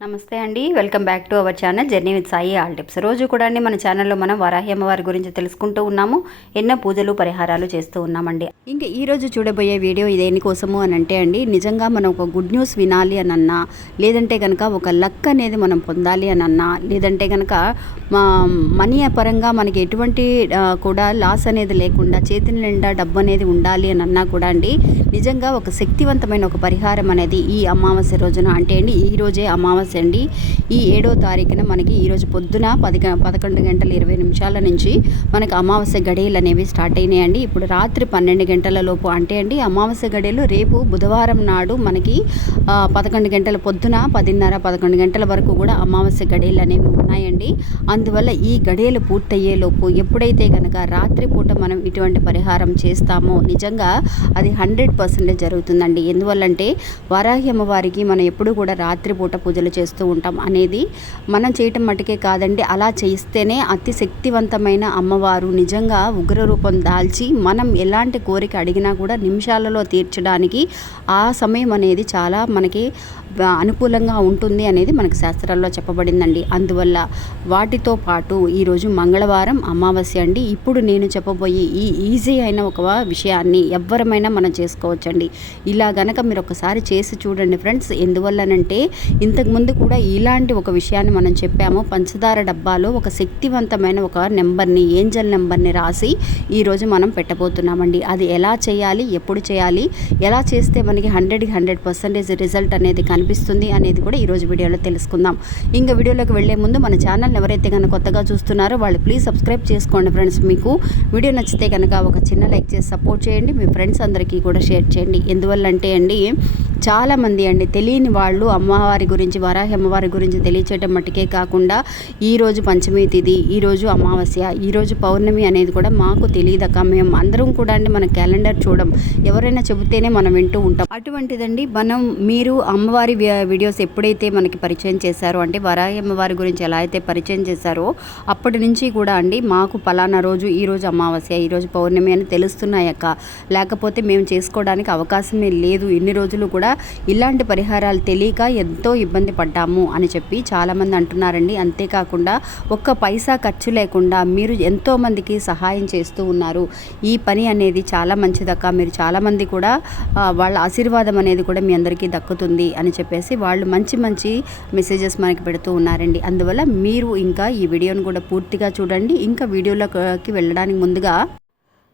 నమస్తే అండి. Welcome back to our channel journey with Sai all tips. రోజు కూడా అండి మన ఛానల్లో మనం వరాహి అమ్మవారి గురించి తెలుసుకుంటూ ఉన్నాము. ఎన్నో పూజలు పరిహారాలు చేస్తూ ఉన్నామండి. ఇంకా ఈ రోజు చూడబోయే వీడియో దేనికోసము అని అంటే అండి నిజంగా మనం ఒక గుడ్ న్యూస్ వినాలి అని అన్నా లేదంటే కనుక ఒక లక్ అనేది మనం పొందాలి అని అన్నా లేదంటే కనుక మా మనీ పరంగా మనకి ఎటువంటి కూడా లాస్ అనేది లేకుండా చేతి నిండా డబ్బు అనేది ఉండాలి అని అన్నా కూడా అండి నిజంగా ఒక శక్తివంతమైన ఒక పరిహారం అనేది ఈ అమావాస్య రోజున అంటే అండి ఈ రోజే అమావాస్య అండి ఈ ఏడో తారీఖున మనకి ఈరోజు పొద్దున పది పదకొండు గంటల ఇరవై నిమిషాల నుంచి మనకి అమావాస్య గడియలు అనేవి స్టార్ట్ అయినాయండి. ఇప్పుడు రాత్రి పన్నెండు గంటల లోపు అంటే అండి అమావాస్య గడియలు రేపు బుధవారం నాడు మనకి పదకొండు గంటల పొద్దున పదిన్నర పదకొండు గంటల వరకు కూడా అమావాస్య గడియలు అనేవి ఉన్నాయండి. అందువల్ల ఈ గడియలు పూర్తయ్యే లోపు ఎప్పుడైతే కనుక రాత్రిపూట మనం ఇటువంటి పరిహారం చేస్తామో నిజంగా అది హండ్రెడ్ పర్సెంట్ జరుగుతుందండి. ఎందువల్లంటే వారాహి అమ్మవారికి మనం ఎప్పుడు కూడా రాత్రిపూట పూజలు చేస్తూ ఉంటాం అనేది మనం చేయటం మటుకే కాదండి. అలా చేస్తేనే అతి శక్తివంతమైన అమ్మవారు నిజంగా ఉగ్ర రూపం దాల్చి మనం ఎలాంటి కోరిక అడిగినా కూడా నిమిషాలలో తీర్చడానికి ఆ సమయం అనేది చాలా మనకి అనుకూలంగా ఉంటుంది అనేది మనకు శాస్త్రాల్లో చెప్పబడిందండి. అందువల్ల వాటితో పాటు ఈరోజు మంగళవారం అమావాస్య అండి. ఇప్పుడు నేను చెప్పబోయే ఈ ఈజీ అయిన ఒక విషయాన్ని ఎవ్వరమైనా మనం చేసుకోవచ్చండి. ఇలా గనక మీరు ఒకసారి చేసి చూడండి ఫ్రెండ్స్. ఎందువల్లనంటే ఇంతకుముందు కూడా ఇలాంటి ఒక విషయాన్ని మనం చెప్పాము. పంచదార డబ్బాలో ఒక శక్తివంతమైన ఒక నెంబర్ని ఏంజల్ నెంబర్ని రాసి ఈరోజు మనం పెట్టబోతున్నామండి. అది ఎలా చేయాలి? ఎప్పుడు చేయాలి? ఎలా చేస్తే మనకి హండ్రెడ్కి హండ్రెడ్ పర్సెంటేజ్ రిజల్ట్ అనేది కనిపిస్తుంది అనేది కూడా ఈరోజు వీడియోలో తెలుసుకుందాం. ఇంకా వీడియోలోకి వెళ్ళే ముందు మన ఛానల్ ఎవరైతే కనుక కొత్తగా చూస్తున్నారో వాళ్ళు ప్లీజ్ సబ్స్క్రైబ్ చేసుకోండి ఫ్రెండ్స్. మీకు వీడియో నచ్చితే కనుక ఒక చిన్న లైక్ చేసి సపోర్ట్ చేయండి. మీ ఫ్రెండ్స్ అందరికీ కూడా షేర్ చేయండి. ఎందువల్లంటే అండి చాలామంది అండి తెలియని వాళ్ళు అమ్మవారి గురించి వరాహి అమ్మవారి గురించి తెలియచేయటం మట్టుకే కాకుండా ఈరోజు పంచమి తిథి ఈరోజు అమావాస్య ఈరోజు పౌర్ణమి అనేది కూడా మాకు తెలియదక్క మేము అందరం కూడా అండి మన క్యాలెండర్ చూడం. ఎవరైనా చెబితేనే మనం వింటూ ఉంటాం. అటువంటిదండి మనం మీరు అమ్మవారి వి- వీడియోస్ ఎప్పుడైతే మనకి పరిచయం చేశారో అంటే వరాయమ్మ అమ్మవారి గురించి ఎలా అయితే పరిచయం చేశారో అప్పటి నుంచి కూడా అండి మాకు పలానా రోజు ఈరోజు అమావాస్య ఈ రోజు పౌర్ణమి అని తెలుస్తున్నాయక్క. లేకపోతే మేము చేసుకోవడానికి అవకాశమే లేదు. ఇన్ని రోజులు కూడా ఇలాంటి పరిహారాలు తెలియక ఎంతో ఇబ్బంది పడ్డాము అని చెప్పి చాలామంది అంటున్నారండి. అంతేకాకుండా ఒక్క పైసా ఖర్చు లేకుండా మీరు ఎంతోమందికి సహాయం చేస్తూ ఉన్నారు. ఈ పని అనేది చాలా మంచిదక్క. మీరు చాలామంది కూడా వాళ్ళ ఆశీర్వాదం అనేది కూడా మీ అందరికీ దక్కుతుంది అని చెప్పేసి వాళ్ళు మంచి మంచి మెసేజెస్ మనకి పెడుతూ ఉన్నారండి. అందువల్ల మీరు ఇంకా ఈ వీడియోని కూడా పూర్తిగా చూడండి. ఇంకా వీడియోలోకి వెళ్ళడానికి ముందుగా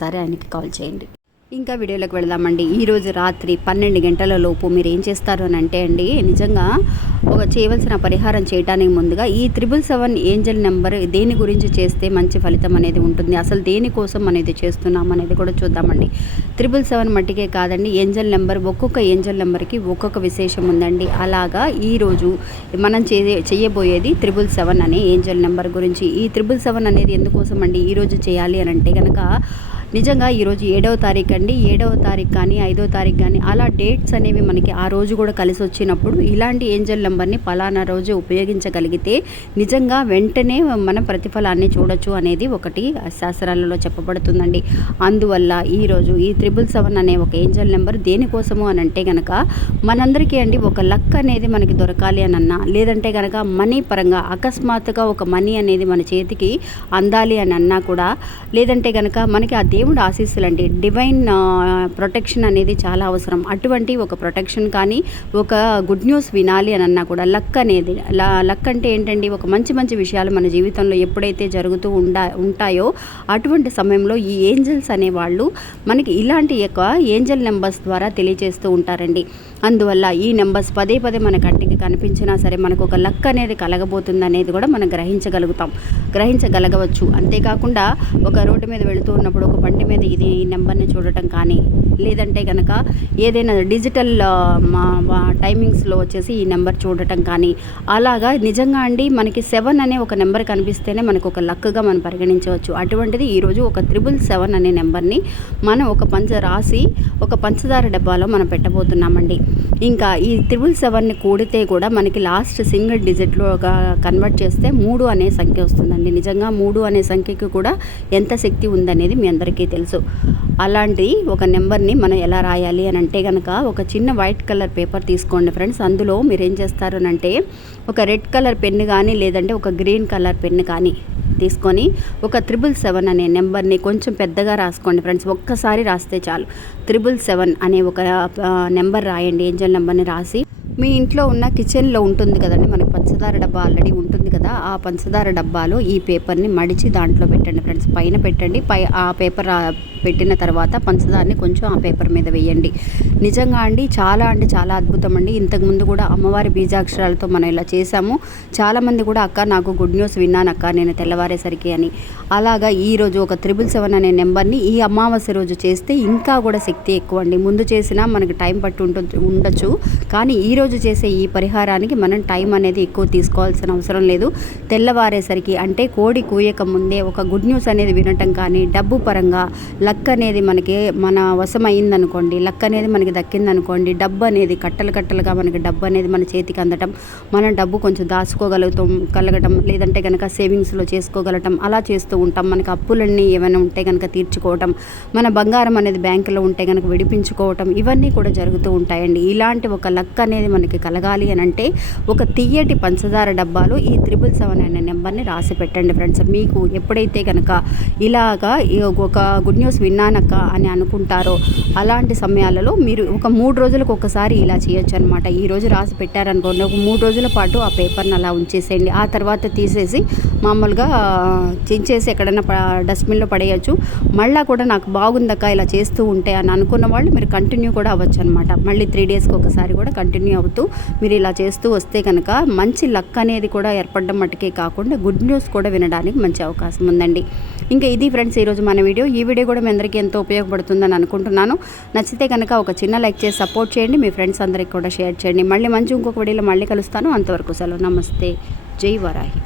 ఒక్కసారి ఆయనకి కాల్ చేయండి. ఇంకా వీడియోలోకి వెళదామండి. ఈరోజు రాత్రి పన్నెండు గంటల లోపు మీరు ఏం చేస్తారు అని అంటే అండి నిజంగా ఒక చేయవలసిన పరిహారం చేయడానికి ముందుగా ఈ త్రిబుల్ సెవెన్ ఏంజల్ నెంబర్ దేని గురించి చేస్తే మంచి ఫలితం అనేది ఉంటుంది అసలు దేనికోసం అనేది చేస్తున్నాం అనేది కూడా చూద్దామండి. త్రిబుల్ సెవెన్ మట్టికే కాదండి ఏంజల్ నెంబర్ ఒక్కొక్క ఏంజల్ నెంబర్కి ఒక్కొక్క విశేషం ఉందండి. అలాగా ఈరోజు మనం చే చేయబోయేది త్రిబుల్ సెవెన్ అనే ఏంజల్ నెంబర్ గురించి. ఈ త్రిబుల్ సెవెన్ అనేది ఎందుకోసం అండి ఈరోజు చేయాలి అని అంటే కనుక నిజంగా ఈరోజు ఏడవ తారీఖు అండి. ఏడవ తారీఖు కానీ ఐదవ తారీఖు కానీ అలా డేట్స్ అనేవి మనకి ఆ రోజు కూడా కలిసి వచ్చినప్పుడు ఇలాంటి ఏంజల్ నెంబర్ని ఫలానా రోజు ఉపయోగించగలిగితే నిజంగా వెంటనే మన ప్రతిఫలాన్ని చూడొచ్చు అనేది ఒకటి శాస్త్రాలలో చెప్పబడుతుందండి. అందువల్ల ఈరోజు ఈ త్రిబుల్ సెవెన్ అనే ఒక ఏంజల్ నెంబర్ దేనికోసము అని అంటే కనుక మనందరికీ అండి ఒక లక్ అనేది మనకి దొరకాలి అని అన్నా లేదంటే కనుక మనీ పరంగా అకస్మాత్తుగా ఒక మనీ అనేది మన చేతికి అందాలి అని అన్నా కూడా లేదంటే కనుక మనకి ఆ దేవుడు ఆశీస్సులండి. డివైన్ ప్రొటెక్షన్ అనేది చాలా అవసరం. అటువంటి ఒక ప్రొటెక్షన్ కానీ ఒక గుడ్ న్యూస్ వినాలి అని అన్నా కూడా లక్ అనేది లక్ అంటే ఏంటండి? ఒక మంచి మంచి విషయాలు మన జీవితంలో ఎప్పుడైతే జరుగుతూ ఉండా ఉంటాయో అటువంటి సమయంలో ఈ ఏంజల్స్ అనేవాళ్ళు మనకి ఇలాంటి యొక్క ఏంజల్ నెంబర్స్ ద్వారా తెలియజేస్తూ ఉంటారండి. అందువల్ల ఈ నెంబర్స్ పదే పదే మన కంటికి కనిపించినా సరే మనకు ఒక లక్ అనేది కలగబోతుంది అనేది కూడా మనం గ్రహించగలుగుతాం. గ్రహించగలగవచ్చు. అంతేకాకుండా ఒక రోడ్డు మీద వెళుతూ ఉన్నప్పుడు ఒక బండి మీద ఇది ఈ నెంబర్ని చూడటం కానీ లేదంటే కనుక ఏదైనా డిజిటల్ మా టైమింగ్స్లో వచ్చేసి ఈ నెంబర్ చూడటం కానీ అలాగా నిజంగా అండి మనకి సెవెన్ అనే ఒక నెంబర్ కనిపిస్తేనే మనకు ఒక లక్గా మనం పరిగణించవచ్చు. అటువంటిది ఈరోజు ఒక త్రిబుల్ సెవెన్ అనే నెంబర్ని మనం ఒక పంచ రాసి ఒక పంచదార డబ్బాలో మనం పెట్టబోతున్నామండి. ఇంకా ఈ త్రిబుల్ సెవెన్ని కూడితే కూడా మనకి లాస్ట్ సింగిల్ డిజిట్లో ఒక కన్వర్ట్ చేస్తే మూడు అనే సంఖ్య వస్తుందండి. నిజంగా మూడు అనే సంఖ్యకి కూడా ఎంత శక్తి ఉందనేది మీ అందరికీ తెలుసు. అలాంటి ఒక నెంబర్ని మనం ఎలా రాయాలి అని అంటే కనుక ఒక చిన్న వైట్ కలర్ పేపర్ తీసుకోండి ఫ్రెండ్స్. అందులో మీరు ఏం చేస్తారనంటే ఒక రెడ్ కలర్ పెన్ను కానీ లేదంటే ఒక గ్రీన్ కలర్ పెన్ను కానీ తీసుకొని ఒక త్రిబుల్ సెవెన్ అనే నెంబర్ని కొంచెం పెద్దగా రాసుకోండి ఫ్రెండ్స్. ఒక్కసారి రాస్తే చాలు. త్రిబుల్ సెవెన్ అనే ఒక నెంబర్ రాయండి. ఏంజల్ నెంబర్ని రాసి మీ ఇంట్లో ఉన్న కిచెన్లో ఉంటుంది కదండి. మనకి పంచదార డబ్బా ఆల్రెడీ ఉంటుంది కదా. ఆ పంచదార డబ్బాలో ఈ పేపర్ని మడిచి దాంట్లో పెట్టండి ఫ్రెండ్స్. పైన పెట్టండి. పై ఆ పేపర్ పెట్టిన తర్వాత పంచదారని కొంచెం ఆ పేపర్ మీద వేయండి. నిజంగా అండి చాలా అంటే చాలా అద్భుతం అండి. ఇంతకుముందు కూడా అమ్మవారి బీజాక్షరాలతో మనం ఇలా చేశాము. చాలామంది కూడా అక్క నాకు గుడ్ న్యూస్ విన్నాను అక్క నేను తెల్లవారేసరికి అని. అలాగా ఈ రోజు ఒక త్రిబుల్ సెవెన్ అనే నెంబర్ని ఈ అమావాస్య రోజు చేస్తే ఇంకా కూడా శక్తి ఎక్కువ అండి. ముందు చేసినా మనకి టైం పట్టి ఉండొచ్చు. కానీ ఈ రోజు చేసే ఈ పరిహారానికి మనం టైం అనేది ఎక్కువ తీసుకోవాల్సిన అవసరం లేదు. తెల్లవారేసరికి అంటే కోడి కూయక ముందే ఒక గుడ్ న్యూస్ అనేది వినటం కానీ డబ్బు పరంగా లక్ అనేది మనకి మన వశమైందనుకోండి లక్ అనేది మనకి దక్కిందనుకోండి డబ్బు అనేది కట్టలు కట్టలుగా మనకి డబ్బు అనేది మన చేతికి అందటం మనం డబ్బు కొంచెం దాచుకోగలుగుతాం కలగటం లేదంటే కనుక సేవింగ్స్లో చేసుకోగలటం అలా చేస్తూ ఉంటాం. మనకి అప్పులన్నీ ఏమైనా ఉంటే కనుక తీర్చుకోవటం మన బంగారం అనేది బ్యాంకులో ఉంటే కనుక విడిపించుకోవటం ఇవన్నీ కూడా జరుగుతూ ఉంటాయండి. ఇలాంటి ఒక లక్ అనేది మనకి కలగాలి అని అంటే ఒక తీయటి పంచదార డబ్బాలో ఈ త్రిబుల్ సెవెన్ అనే నెంబర్ని రాసి పెట్టండి ఫ్రెండ్స్. మీకు ఎప్పుడైతే కనుక ఇలాగా ఒక గుడ్ న్యూస్ విన్నానక్క అని అనుకుంటారో అలాంటి సమయాలలో మీరు ఒక మూడు రోజులకు ఒకసారి ఇలా చేయొచ్చు అనమాట ఈరోజు రాసి పెట్టారనుకోండి ఒక మూడు రోజుల పాటు ఆ పేపర్ని అలా ఉంచేసేయండి. ఆ తర్వాత తీసేసి మామూలుగా చించేసి ఎక్కడైనా ప- డస్ట్బిన్లో పడేయచ్చు. మళ్ళీ కూడా నాకు బాగుందక్క ఇలా చేస్తూ ఉంటే అని అనుకున్న వాళ్ళు మీరు కంటిన్యూ కూడా అవ్వచ్చు అనమాట మళ్ళీ త్రీ డేస్కి ఒకసారి కూడా కంటిన్యూ అవుతూ మీరు ఇలా చేస్తూ వస్తే కనుక మంచి లక్ అనేది కూడా ఏర్పడడం మట్టుకే కాకుండా గుడ్ న్యూస్ కూడా వినడానికి మంచి అవకాశం ఉందండి. ఇంకా ఇది ఫ్రెండ్స్ ఈరోజు మన వీడియో. ఈ వీడియో కూడా మీ అందరికీ ఎంతో ఉపయోగపడుతుందని అనుకుంటున్నాను. నచ్చితే కనుక ఒక చిన్న లైక్ చేసి సపోర్ట్ చేయండి. మీ ఫ్రెండ్స్ అందరికి కూడా షేర్ చేయండి. మళ్ళీ మంచి ఇంకొక వీడియోలో మళ్ళీ కలుస్తాను. అంతవరకు సెలవు. నమస్తే. జై వరాహి.